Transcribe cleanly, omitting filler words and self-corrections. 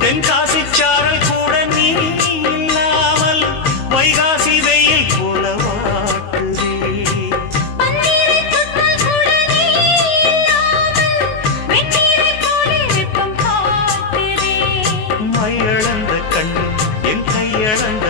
தென்காசி சாரல் கூட நீ இல்லாமல் வைகாசி வெயில் போல வாட்டுதே. மையளந்த கண்ணும் என் கையளந்த